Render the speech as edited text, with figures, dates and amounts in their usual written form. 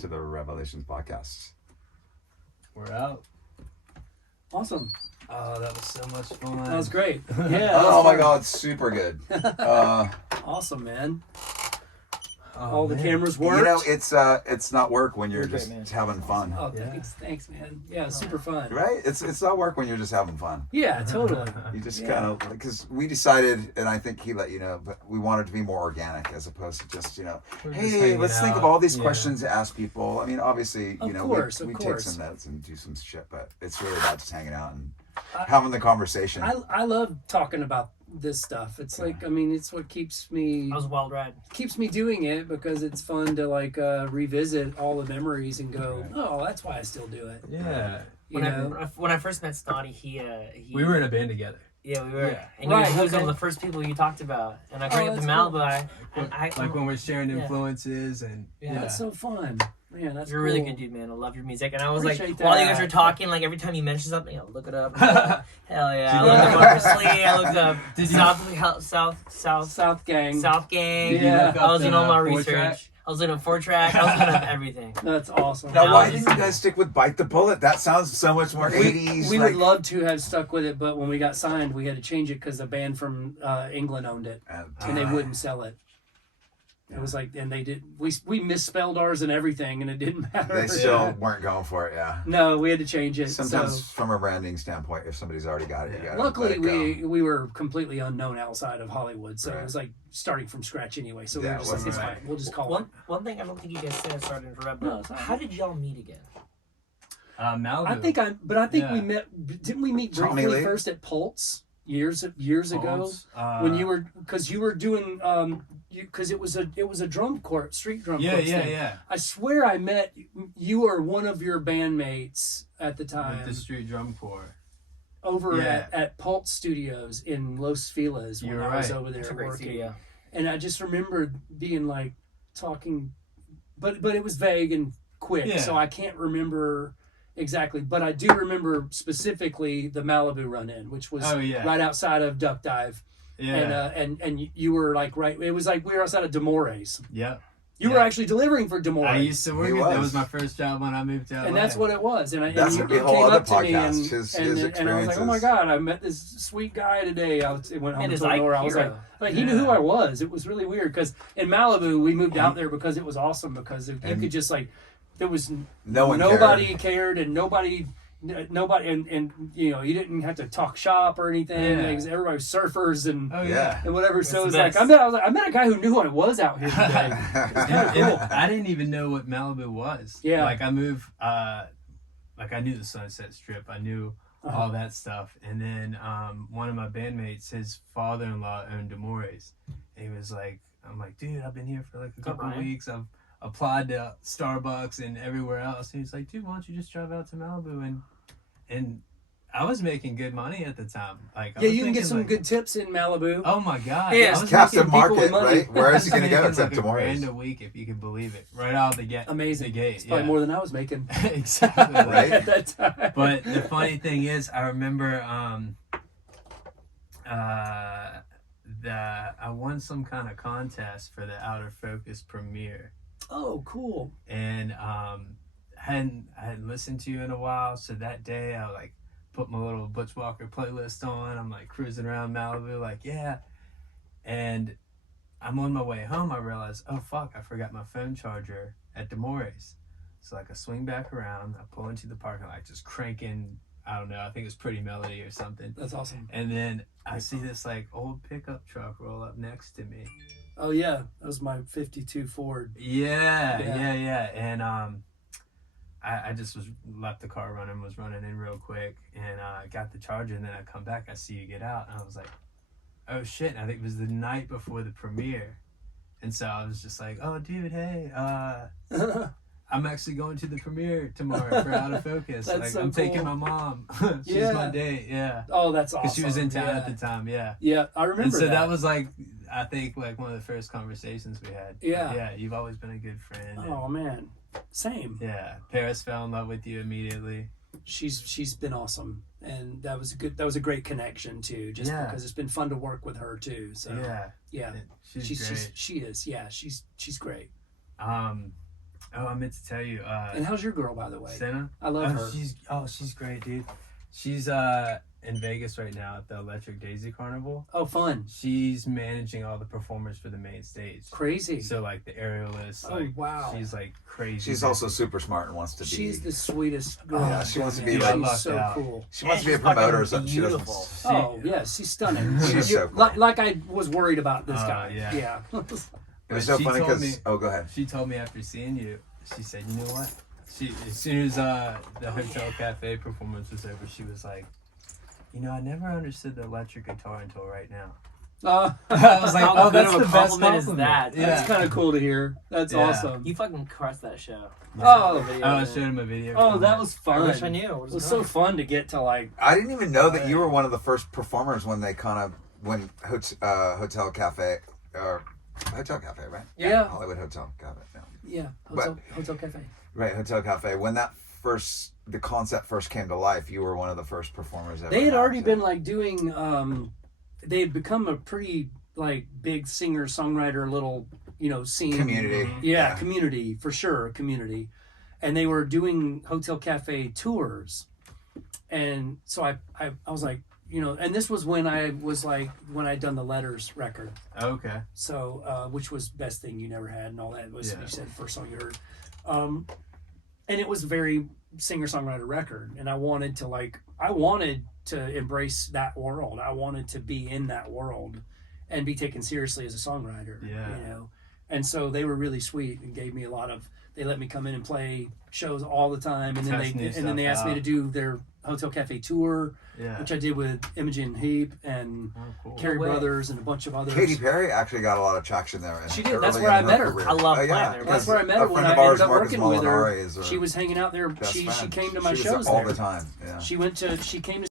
to the ReveLAtions podcast. We're out. Awesome. Oh, that was so much fun. That was great. Yeah. Oh my God, super good. Awesome, man. Oh, All the man. cameras worked. You know, it's not work when you're just having fun. Oh, thanks, man. Yeah, super fun. Right? It's not work when you're just having fun. Yeah, totally. You just kind of, because we decided, and I think he let you know, but we wanted to be more organic as opposed to just, We're just hey, hanging let's think out. of all these Yeah. questions to ask people. I mean, obviously, Of we course. take some notes and do some shit, but it's really about just hanging out and having the conversation. I love talking about this stuff. It's like, I mean, it's what keeps me That was a wild ride. doing it, because it's fun to like revisit all the memories and go, oh, that's why I still do it. Yeah. When I first met Snotty, he We were in a band together. Yeah, we were. Yeah. And he was one of the first people you talked about. And I bring up the Malibu. Like when we're sharing influences and That's so fun. Man, that's You're a cool. really good dude, man. I love your music. And I was Appreciate while you that. guys were talking, like every time you mention something, look it up. Hell yeah. I looked up Marcus Lee. I looked up South Gang. South Gang. Yeah. I was doing all my 4-track? research. I was looking at 4-track. I was looking up everything. That's awesome. Now, why didn't you guys stick with Bite the Bullet? That sounds so much more 80s. We like, would love to have stuck with it, but when we got signed, we had to change it because a band from England owned it, and they wouldn't sell it. It was like, and they did. We misspelled ours and everything, and it didn't matter. They still weren't going for it, yeah. No, we had to change it. Sometimes, so, from a branding standpoint, if somebody's already got it, you got to luckily, let it go. we were completely unknown outside of Hollywood, so Right. it was like starting from scratch anyway. So we Yeah, were just like, it it's wasn't fine. We'll just call it. One thing I don't think you guys said, sorry to interrupt, No, but it's fine. how did y'all meet again? Malibu. I think we met. Didn't we meet Tommy briefly Lee? first at Pulse years ago? Pulse, When you were, because you were doing, because it was a drum court, street drum court thing. yeah. I swear I met you or one of your bandmates at the With time the street drum corps. over at Pulse Studios in Los Feliz when You're I was right. over there It's a great working. studio. And I just remember being like talking, but it was vague and quick, Yeah. so I can't remember exactly. But I do remember specifically the Malibu run-in, which was right outside of Duck Dive. Yeah. And you were like it was like we were outside of Demores. Yep. You were actually delivering for Demores. I used to work He at that. was. Was my first job when I moved to LA. And that's what it was. And That's you a whole came other up to me podcast, his and I was like, oh my experiences. God, I met this sweet guy today. I went home And to his Nora. I was hero. like he knew who I was. It was really weird because in Malibu, we moved out there because it was awesome because you could just like, there was nobody cared and nobody and you know, you didn't have to talk shop or anything. Yeah. Like, everybody was surfers and and whatever. So it was the like best. I met a guy who knew who I was out here today. It was kind of cool. I didn't even know what Malibu was. Yeah. Like I moved, like I knew the Sunset Strip. I knew all that stuff. And then one of my bandmates, his father-in-law owned Demores. And he was like, I'm like, dude, I've been here for like a couple of weeks. I've applied to Starbucks and everywhere else. And he's like, dude, why don't you just drive out to Malibu? And I was making good money at the time. Like, I was you can get making, some like, good tips in Malibu. Oh my God. Yeah, I was captive making people market, with money. right? Where else is he going to go making except like Demores? $1,000 a week, if you can believe it. Right out of the gate. Amazing. The gate. It's probably more than I was making Exactly. Right? at that time. But the funny thing is, I remember that I won some kind of contest for the Out of Focus premiere, Oh, cool. and I hadn't listened to you in a while. So that day, I like put my little Butch Walker playlist on. I'm like cruising around Malibu, like and I'm on my way home. I realize, oh fuck, I forgot my phone charger at Demores. So like I swing back around, I pull into the parking lot, just cranking, I don't know, I think it was Pretty Melody or something. That's awesome. And then I see this like old pickup truck roll up next to me. Oh yeah, that was my '52 Ford. Yeah. And I just left the car running, was running in real quick, and got the charger, and then I come back, I see you get out, and I was like, oh shit, and I think it was the night before the premiere. And so I was just like, oh dude, hey, I'm actually going to the premiere tomorrow for Out of Focus. That's like so I'm taking cool. my mom. She's Yeah. my date, Oh, that's awesome. because she was in town at the time, Yeah, I remember And so that. that was like, I think like one of the first conversations we had. Yeah. Yeah, you've always been a good friend. and, Oh man, same. yeah, Paris fell in love with you immediately. She's been awesome, and that was a great connection too. Just Yeah. because it's been fun to work with her too. So Yeah, yeah, she's great. she is. Yeah, she's great. Oh, I meant to tell you. And how's your girl, by the way? Senna? I love her. She's great, dude. She's in Vegas right now at the Electric Daisy Carnival. Oh, fun. She's managing all the performers for the main stage. Crazy. So like the aerialists. Oh, like, wow. She's like crazy. She's also super smart and wants to be. She's the sweetest girl. Yeah, she wants to be like- She's so out. cool. She wants to be a She's fucking promoter or something. She doesn't. beautiful. Oh, yes, she's stunning. She's so cool. Like I was worried about this guy. yeah. Yeah. It was so She funny told because me- go ahead. She told me after seeing you, she said, you know what? As soon as the Hotel Cafe performance was over, she was like, you know, I never understood the electric guitar until right now. I was like, How oh, good that's of a the best compliment is compliment. that? Yeah. That's kind of cool to hear. That's Yeah. awesome. You fucking crushed that show. Oh, Video, I man. showed him a video. Oh, from that it. was I fun. wish I knew. It was so fun to get to like. I didn't even know that you were one of the first performers when they when Hotel Cafe or Hotel Cafe, right? Yeah. Hollywood Hotel Cafe. No. Yeah. But- Hotel Cafe. Right, Hotel Cafe. When the concept first came to life, you were one of the first performers ever. They had already to- been like doing. They had become a pretty like big singer songwriter little scene Community. Yeah, community for sure, community, and they were doing Hotel Cafe tours, and so I was like and this was when I'd done the Letters record, Okay. so which was Best Thing You Never Had and all that was Yeah. you said the first song you heard, and it was a very singer-songwriter record, and I wanted to embrace that world. I wanted to be in that world and be taken seriously as a songwriter. Yeah. And so they were really sweet and gave me they let me come in and play shows all the time, and then Test new they stuff asked me out. to do their Hotel Cafe tour, Yeah. which I did with Imogen Heap and Oh, cool. Carrie way. Brothers and a bunch of others. Katy Perry actually got a lot of traction there. She did. That's early where I in met her. career. I love Oh, playing there. That's where I met her A when friend I of ours, ended up Marcus working with her. Molinari, is She was hanging out there. best She friend. came to my She was shows there all there. the time. Yeah. She came to